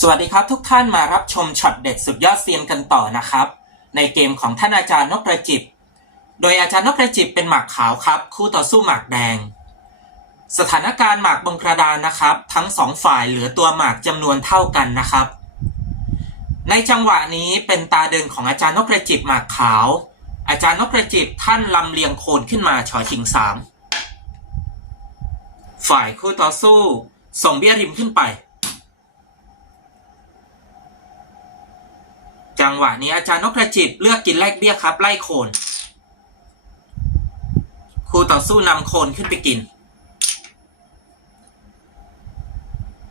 สวัสดีครับทุกท่านมารับชมช็อตเด็ดสุดยอดเซียนกันต่อนะครับ ในเกมของท่านอาจารย์นกกระจิบ โดยอาจารย์นกกระจิบเป็นหมากขาวครับ คู่ต่อสู้หมากแดง สถานการณ์หมากบนกระดานนะครับ ทั้งสองฝ่ายเหลือตัวหมากจำนวนเท่ากันนะครับ ในจังหวะนี้เป็นตาเดินของอาจารย์นกกระจิบหมากขาว อาจารย์นกกระจิบท่านลำเลียงโคนขึ้นมาชอชิงสามฝ่ายคู่ต่อสู้ ส่งเบี้ยริมขึ้นไป จังหวะนี้อาจารย์นกกระจิบเลือกกินแลกเบี้ยครับ ไล่โคนครูต่อสู้นำโคนขึ้นไปกิน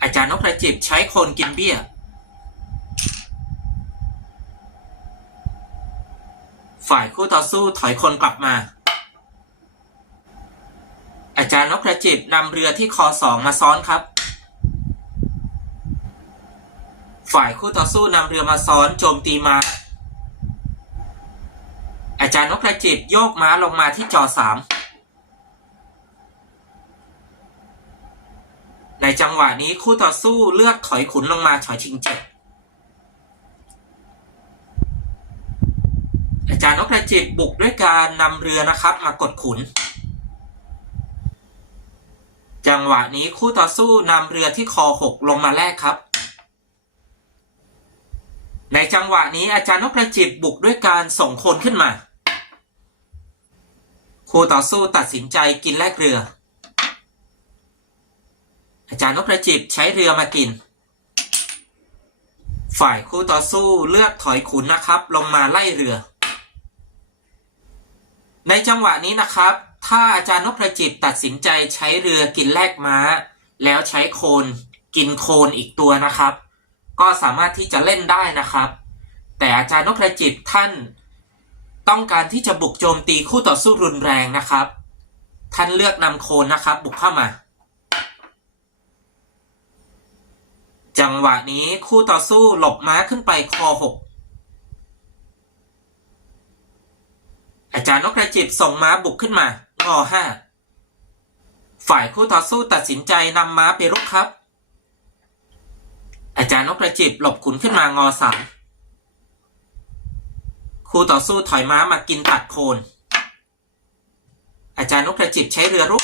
อาจารย์นกกระจิบใช้โคนกินเบี้ย ฝ่ายคู่ต่อสู้ถอยคนกลับมา อาจารย์นกกระจิบนำเรือที่คอสองมาซ้อนครับ ฝ่ายคู่ต่อสู้นำเรือมาซ้อนโจมตีม้า อาจารย์นกกระจิบโยกม้าลงมาที่จอสามในจังหวะนี้คู่ต่อสู้เลือกถอยขุนลงมาฉอยชิงเจ็ดอาจารย์นกกระจิบบุกด้วยการนำเรือนะครับมากดขุน จังหวะนี้คู่ต่อสู้นำเรือที่คอหกลงมาแลกครับ ในจังหวะนี้อาจารย์นกกระจิบบุกด้วยการส่งคนขึ้นมา คู่ต่อสู้ตัดสินใจกินแลกเรือ อาจารย์นกกระจิบใช้เรือมากิน ฝ่ายคู่ต่อสู้เลือกถอยขุนนะครับ ลงมาไล่เรือ ในจังหวะนี้นะครับ ถ้าอาจารย์นพประจิตตัดสินใจใช้เรือกินแลกม้า แล้วใช้โคนกินโคนอีกตัวนะครับ ก็สามารถที่จะเล่นได้นะครับ แต่อาจารย์นพประจิตท่านต้องการที่จะบุกโจมตีคู่ต่อสู้รุนแรงนะครับ ท่านเลือกนำโคนนะครับ บุกเข้ามา จังหวะนี้คู่ต่อสู้หลบม้าขึ้นไปคอหกอาจารย์นกกระจิบส่งม้าบุกขึ้นมางอห้าฝ่ายคู่ต่อสู้ตัดสินใจนำม้าไปรุกครับ อาจารย์นกกระจิบหลบขุนขึ้นมางอสามคู่ต่อสู้ถอยม้ามากินตัดโคน อาจารย์นกกระจิบใช้เรือรุก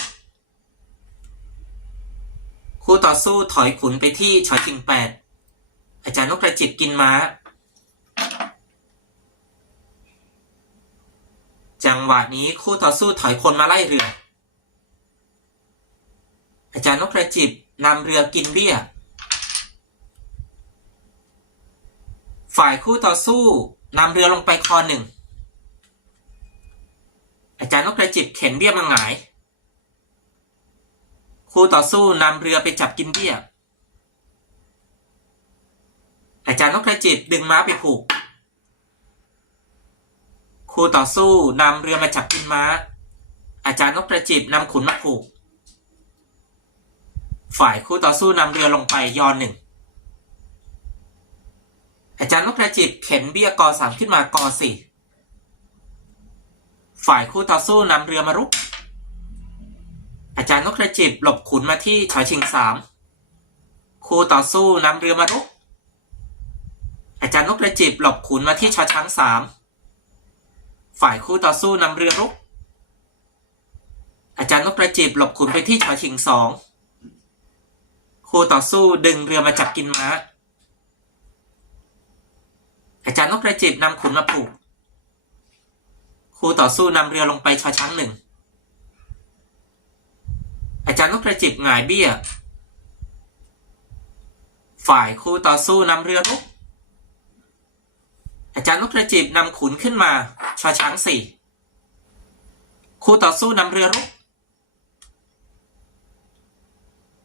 คู่ต่อสู้ถอยขุนไปที่ชอยชิงแปด อาจารย์นกกระจิบกินม้า จังหวะนี้คู่ต่อสู้ถอยคนมาไล่เรือ อาจารย์นกกระจิบนำเรือกินเบี้ย ฝ่ายคู่ต่อสู้นำเรือลงไปคอหนึ่ง อาจารย์นกกระจิบเข็นเบี้ยมาหงาย คู่ต่อสู้นำเรือไปจับกินเบี้ย อาจารย์นกกระจิบดึงม้าไปผูก คู่ต่อสู้นำเรือมาจับกินม้า อาจารย์นกกระจิบนำขุนมาผูก ฝ่ายคู่ต่อสู้นำเรือลงไปยอนหนึ่ง อาจารย์นกกระจิบเข็นเบี้ยกอสามขึ้นมากอสี่ฝ่ายคู่ต่อสู้นำเรือมารุก อาจารย์นกกระจิบหลบขุนมาที่ชอยชิงสามคู่ต่อสู้นำเรือมารุก อาจารย์นกกระจิบหลบขุนมาที่ชอช้างสามฝ่ายคู่ต่อสู้นำเรือรุก อาจารย์นกกระจิบหลบขุนไปที่ชอชิงสองคู่ต่อสู้ดึงเรือมาจับกินม้า อาจารย์นกกระจิบนำขุนมาผูกคู่ต่อสู้นำเรือลงไปชอช้างหนึ่ง อาจารย์นกกระจิบหงายเบี้ย ฝ่ายคู่ต่อสู้นำเรือรุกอาจารย์นกกระจิบนำขุนขึ้นมาชอช้างสี่คู่ต่อสู้นำเรือรุก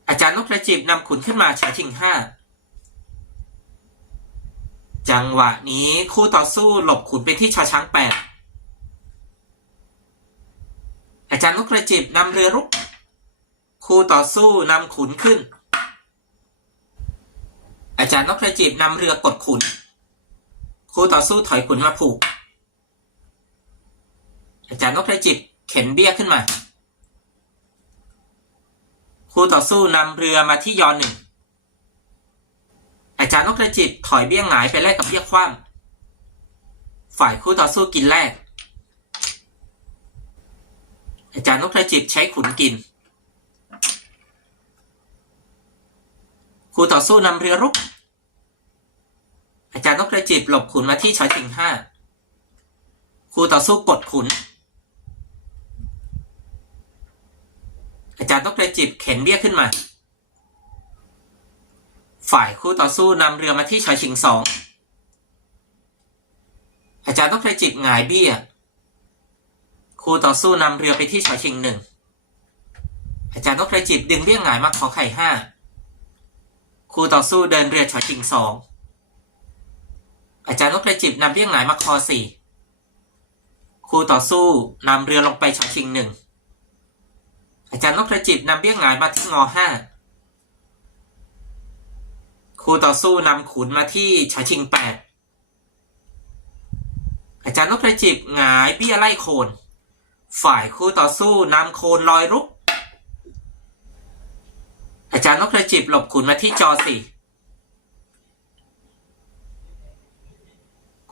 อาจารย์นกกระจิบนำขุนขึ้นมาชอชิงห้า จังหวะนี้คู่ต่อสู้หลบขุนไปที่ชอช้างแปดอาจารย์นกกระจิบนำเรือรุก คู่ต่อสู้นำขุนขึ้น อาจารย์นกกระจิบนำเรือกดขุน คู่ต่อสู้ถอยขุนมาผูก อาจารย์นกกระจิบเข็นเบี้ยขึ้นมา คู่ต่อสู้นำเรือมาที่ยอหนึ่ง อาจารย์นกกระจิบถอยเบี้ยงหงายไปแลกกับเบี้ยคว่ำฝ่ายคู่ต่อสู้กินแรก อาจารย์นกกระจิบใช้ขุนกิน คู่ต่อสู้นำเรือรุก อาจารย์นกกระจิบหลบขุนมาที่ชอยชิงห้าคู่ต่อสู้กดขุน อาจารย์นกกระจิบเข็นเบี้ยขึ้นมา ฝ่ายคู่ต่อสู้นำเรือมาที่ชอยชิงสอง อาจารย์นกกระจิบหงายเบี้ย คู่ต่อสู้นำเรือไปที่ชอยชิงหนึ่ง อาจารย์นกกระจิบดึงเบี้ยหงายมาขอไข่ห้า คู่ต่อสู้เดินเรือชอยชิงสอง อาจารย์นกกระจิบนำเบี้ยหงายมาคอสี่คู่ต่อสู้นำเรือลงไปชอยชิงหนึ่ง อาจารย์นกกระจิบนำเบี้ยหงายมาที่งอห้า คู่ต่อสู้นำขุนมาที่ชอยชิงแปดอาจารย์นกกระจิบหงายเบี้ยไล่โคน ฝ่ายคู่ต่อสู้นำโคนลอยรุก อาจารย์นกกระจิบหลบขุนมาที่จอสี่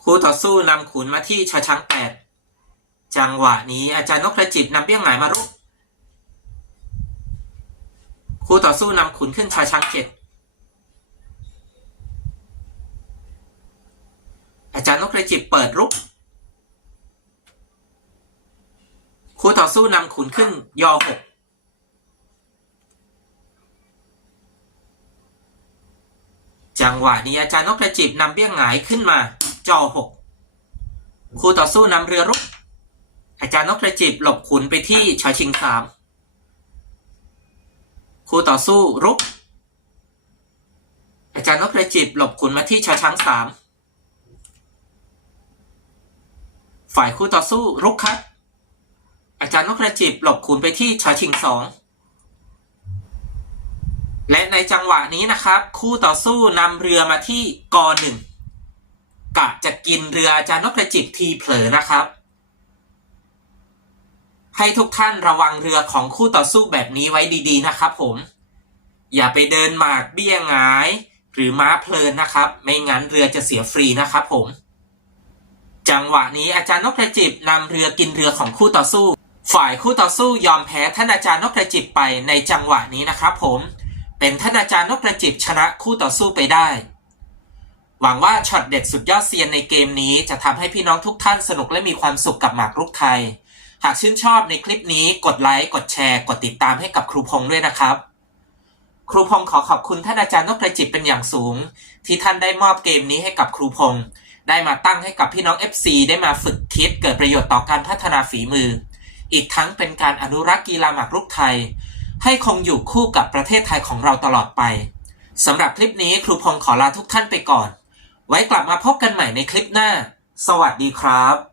คู่ต่อสู้นำขุนมาที่ชาช้างแปดจังหวะนี้อาจารย์นกกระจิบนำเบี้ยหงายมารุกคู่ต่อสู้นำขุนขึ้นชาช้างเจ็ด อาจารย์นกกระจิบเปิดรุกคู่ต่อสู้นำขุนขึ้นยอหกจังหวะนี้อาจารย์นกกระจิบนำเบี้ยหงายขึ้นมา จอหกคู่ต่อสู้นำเรือรุก อาจารย์นกกระจิบหลบขุนไปที่ชอชิงสามคู่ต่อสู้รุก อาจารย์นกกระจิบหลบขุนมาที่ชอช้างสาม ฝ่ายคู่ต่อสู้รุกครับ อาจารย์นกกระจิบหลบขุนไปที่ชอชิงสองและในจังหวะนี้นะครับ คู่ต่อสู้นำเรือมาที่กอหนึ่งกะจะกินเรืออาจารย์นกกระจิบทีเผลอนะครับ ให้ทุกท่านระวังเรือของคู่ต่อสู้แบบนี้ไว้ดีๆนะครับ ผม อย่าไปเดินหมากเบี้ยหงาย หรือม้าเพลินนะครับ ไม่งั้นเรือจะเสียฟรีนะครับผม จังหวะนี้อาจารย์นกกระจิบนำเรือกินเรือของคู่ต่อสู้ ฝ่ายคู่ต่อสู้ยอมแพ้ท่านอาจารย์นกกระจิบไปในจังหวะนี้นะครับผมเป็นท่านอาจารย์นกกระจิบชนะคู่ต่อสู้ไปได้ หวังว่าช็อตเด็ดสุดยอดเซียนในเกมนี้จะทำให้พี่น้องทุกท่านสนุกและมีความสุขกับหมากรุกไทย หากชื่นชอบในคลิปนี้กดไลค์กดแชร์ กดติดตามให้กับครูพงษ์ด้วยนะครับ ครูพงษ์ขอขอบคุณท่านอาจารย์นกกระจิบเป็นอย่างสูง ที่ท่านได้มอบเกมนี้ให้กับครูพงษ์ ได้มาตั้งให้กับพี่น้อง FC ได้มาฝึกคิดเกิดประโยชน์ต่อการพัฒนาฝีมือ อีกทั้งเป็นการอนุรักษ์กีฬาหมากรุกไทย ให้คงอยู่คู่กับประเทศไทยของเราตลอดไปสำหรับคลิปนี้ครูพงศ์ขอลาทุกท่านไปก่อน ไว้กลับมาพบกันใหม่ในคลิปหน้า สวัสดีครับ